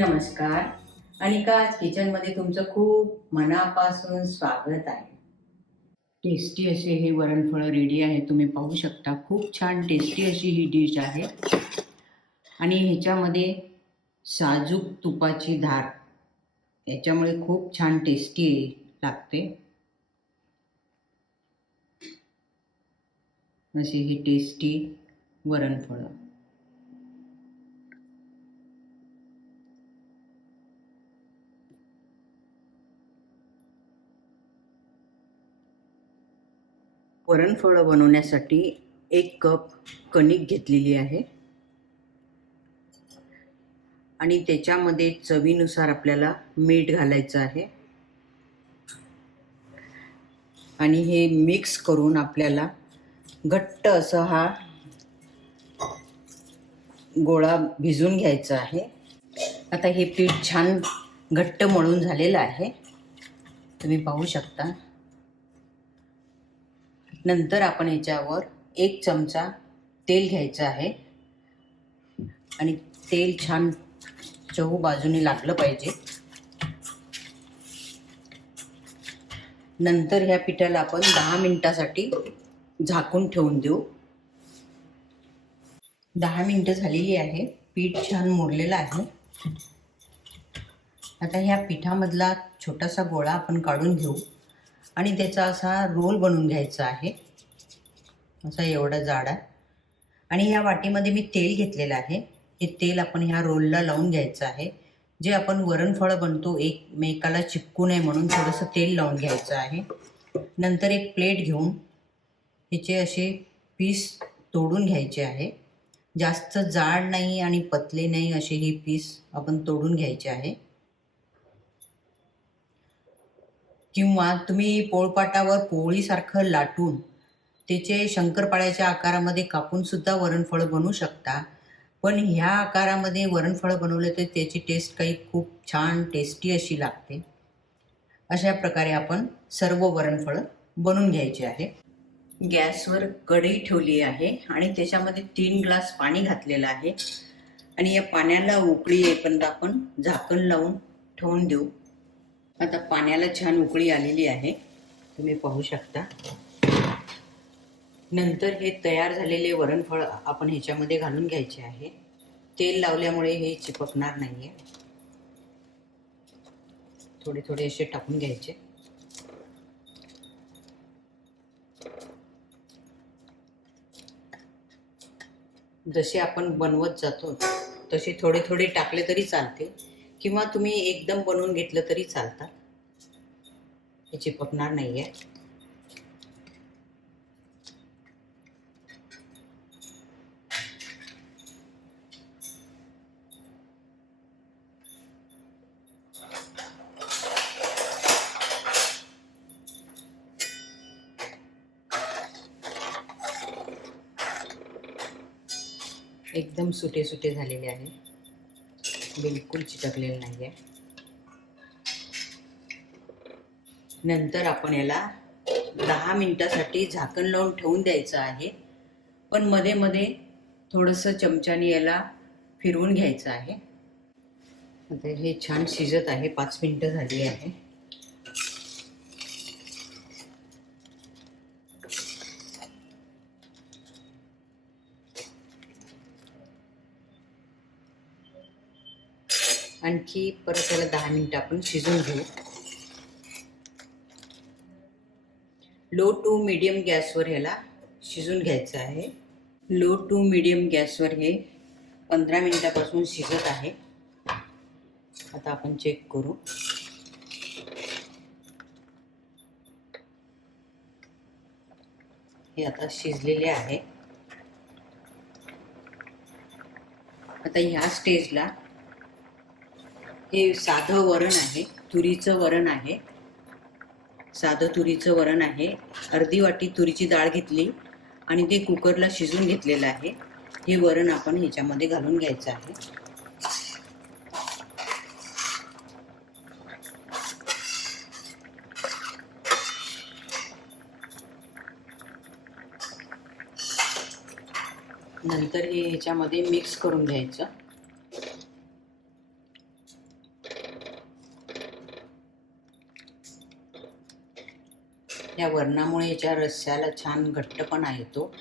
नमस्कार. अनिकाज किचनमध्ये तुमचं खूप मनापासून स्वागत आहे. टेस्टी असे हे वरणफळ रेडी आहे. तुम्ही पाहू शकता, खूप छान टेस्टी अशी ही डिश आहे. आणि ह्याच्यामध्ये साजूक तुपाची धार, याच्यामुळे खूप छान टेस्टी लागते. अशी ही टेस्टी वरणफळ. वरणफळ बनवण्यासाठी 1 कप कणिक घेतलेली आहे आणि त्याच्यामध्ये चवीनुसार आपल्याला मीठ घालायचं आहे आणि हे मिक्स करून आपल्याला घट्ट असं हा गोळा भिजवून घ्यायचा आहे. आता हे पीठ छान घट्ट मळून झालेलं आहे, तुम्ही पाहू शकता. नंतर आपण याच्यावर 1 चमचा तेल घ्यायचं आहे आणि तेल छान चहू बाजूने लागलं पाहिजे. नंतर ह्या पिठाला आपण 10 मिनिटासाठी झाकून ठेवून देऊ. 10 मिनिटं झालेली आहे. पीठ छान मुरलेलं आहे. आता ह्या पिठामधला छोटासा गोळा आपण काढून घेऊ आणि त्याचा असा रोल बनवून घ्यायचा आहे, असा एवढा जाडा. आणि ह्या वाटीमध्ये मी तेल घेतलेलं आहे. हे तेल आपण ह्या रोलला लावून घ्यायचं आहे. जे आपण वरणफळ बनतो एकमेकाला चिपकू नये म्हणून थोडंसं तेल लावून घ्यायचं आहे. नंतर एक प्लेट घेऊन ह्याचे असे पीस तोडून घ्यायचे आहे. जास्त जाड नाही आणि पतले नाही, असे हे पीस आपण तोडून घ्यायचे आहे. किंवा तुम्ही पोळपाटावर पोळीसारखं लाटून त्याचे शंकरपाळ्याच्या आकारामध्ये कापून सुद्धा वरणफळ बनवू शकता. पण ह्या आकारामध्ये वरणफळ बनवलं तर त्याची टेस्ट काही खूप छान टेस्टी अशी लागते. अशा प्रकारे आपण सर्व वरणफळ बनवून घ्यायचे आहे. गॅसवर कढई ठेवली आहे आणि त्याच्यामध्ये 3 ग्लास पाणी घातलेलं आहे आणि या पाण्याला उकळी येईपर्यंत आपण झाकण लावून ठेवून देऊ. आता पाण्याला छान उकळी आलेली आहे, तुम्ही पाहू शकता. नंतर हे तयार झालेले वरणफळ आपण ह्याच्यामध्ये घालून घ्यायचे आहे. तेल लावल्यामुळे हे चिपकणार नाही आहे. थोडे थोडे असे टाकून घ्यायचे. जसे आपण बनवत जातो तसे थोडे थोडे टाकले तरी चालते, किंवा तुम्ही एकदम बनवून घेतलं तरी चालतात. हे चिपकणार नाही आहे. एकदम सुटे सुटे झालेले आहे, बिलकुल चिटकलेले नाही आहे. नंतर आपण याला 10 मिनिटासाठी झाकण लावून ठेवून द्यायचं आहे. पण मध्ये मध्ये थोडंसं चमच्याने याला फिरवून घ्यायचं आहे. आता हे छान शिजत आहे. 5 मिनिटं झाली आहे. आणखी परत याला 10 मिनिटं आपण शिजवून घेऊ. लो टू मीडियम गॅसवर ह्याला शिजून घ्यायचं आहे. लो टू मीडियम गॅसवर हे 15 मिनिटापासून शिजत आहे. आता आपण चेक करू. हे आता शिजलेले आहे. आता ह्या स्टेजला हे साधं वरण आहे, तुरीचं वरण आहे. साधं तुरीचं वरण आहे. अर्धी वाटी तुरीची डाळ घेतली आणि ते कुकरला शिजून घेतलेलं आहे. हे वरण आपण ह्याच्यामध्ये घालून घ्यायचं आहे. नंतर हे ह्याच्यामध्ये मिक्स करून घ्यायचं. ह्या वरणामुळे याच्या रस्स्याला छान घट्टपणा येतो.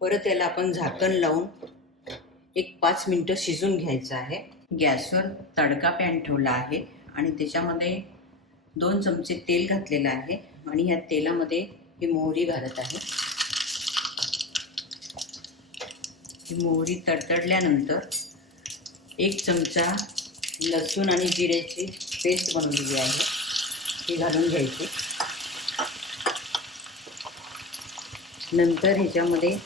परत याला आपण झाकण लावून एक 5 मिनिटं शिजून घ्यायचं आहे. गॅसवर तडका पॅन ठेवला आहे आणि त्याच्यामध्ये 2 चमचे तेल घातलेलं आहे आणि ह्या तेलामध्ये ही मोहरी घालत आहे. ही मोहरी तडतडल्यानंतर 1 चमचा लसूण आणि जिऱ्याची पेस्ट बनवलेली आहे ती घालून घ्यायची. नंतर ह्याच्यामध्ये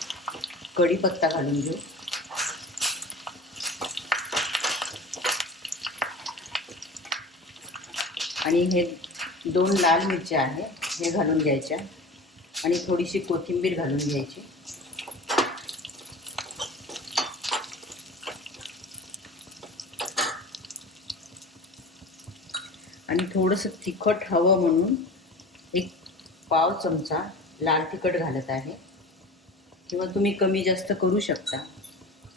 कढीपत्ता घालून घेऊ. आणि हे 2 लाल मिरच्या आहे हे घालून घ्यायच्या आणि थोडीशी कोथिंबीर घालून घ्यायची. आणि थोडंसं तिखट हवं म्हणून 1 पाव चमचा लाल तिखट घालत आहे. किंवा तुम्ही कमी जास्त करू शकता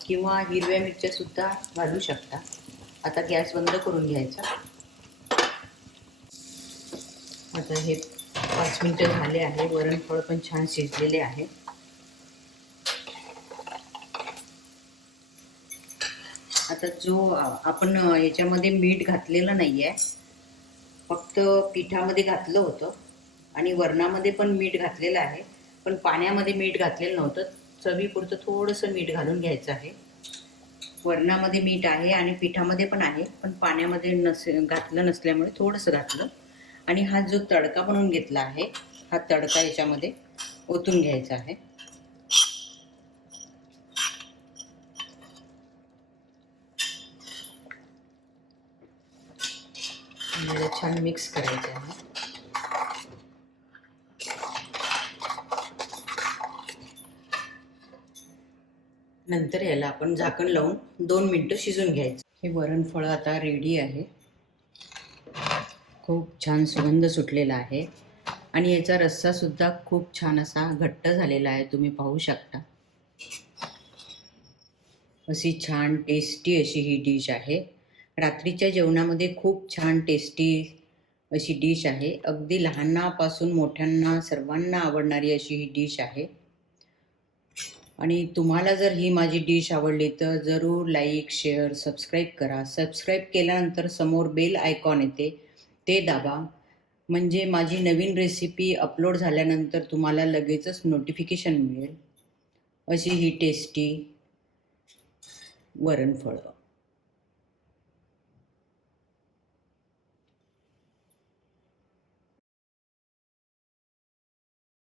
किंवा हिरव्या मिरच्या सुद्धा घालू शकता. आता गॅस बंद करून घ्यायचा. आता हे 5 मिनिटं झाले आहे. वरणफळ पण छान शिजलेले आहे. आता जो आपण याच्यामध्ये मीठ घातलेलं नाही आहे, फक्त पिठामध्ये घातलं होतं आणि वरणामध्ये पण मीठ घातलेलं आहे, पण पाण्यामध्ये मीठ घातलेलं नव्हतं. चवीपुरतं थोडंसं मीठ घालून घ्यायचं आहे. वरणामध्ये मीठ आहे आणि पिठामध्ये पण आहे, पण पाण्यामध्ये घातलं नसल्यामुळे थोडंसं घातलं. आणि हा जो तडका बनवून घेतला आहे हा तडका याच्यामध्ये ओतून घ्यायचा आहे. याला छान मिक्स करायचं आहे. नंतर याला आपण झाकण लावून 2 मिनिटं शिजून घ्यायचं. हे वरणफळ आता रेडी आहे. खूप छान सुगंध सुटलेला आहे आणि याचा रस्सासुद्धा खूप छान असा घट्ट झालेला आहे. तुम्ही पाहू शकता. अशी छान टेस्टी अशी ही डिश आहे. रात्रीच्या जेवणामध्ये खूप छान टेस्टी अशी डिश आहे. अगदी लहानापासून मोठ्यांना सर्वांना आवडणारी अशी ही डिश आहे. आणि तुम्हाला जर ही माझी डिश आवडली तर जरूर लाईक, शेअर, सबस्क्राईब करा. सबस्क्राईब केल्यानंतर समोर बेल आयकॉन येते ते दाबा, म्हणजे माझी नवीन रेसिपी अपलोड झाल्यानंतर तुम्हाला लगेचच नोटिफिकेशन मिळेल. अशी ही टेस्टी वरणफळ.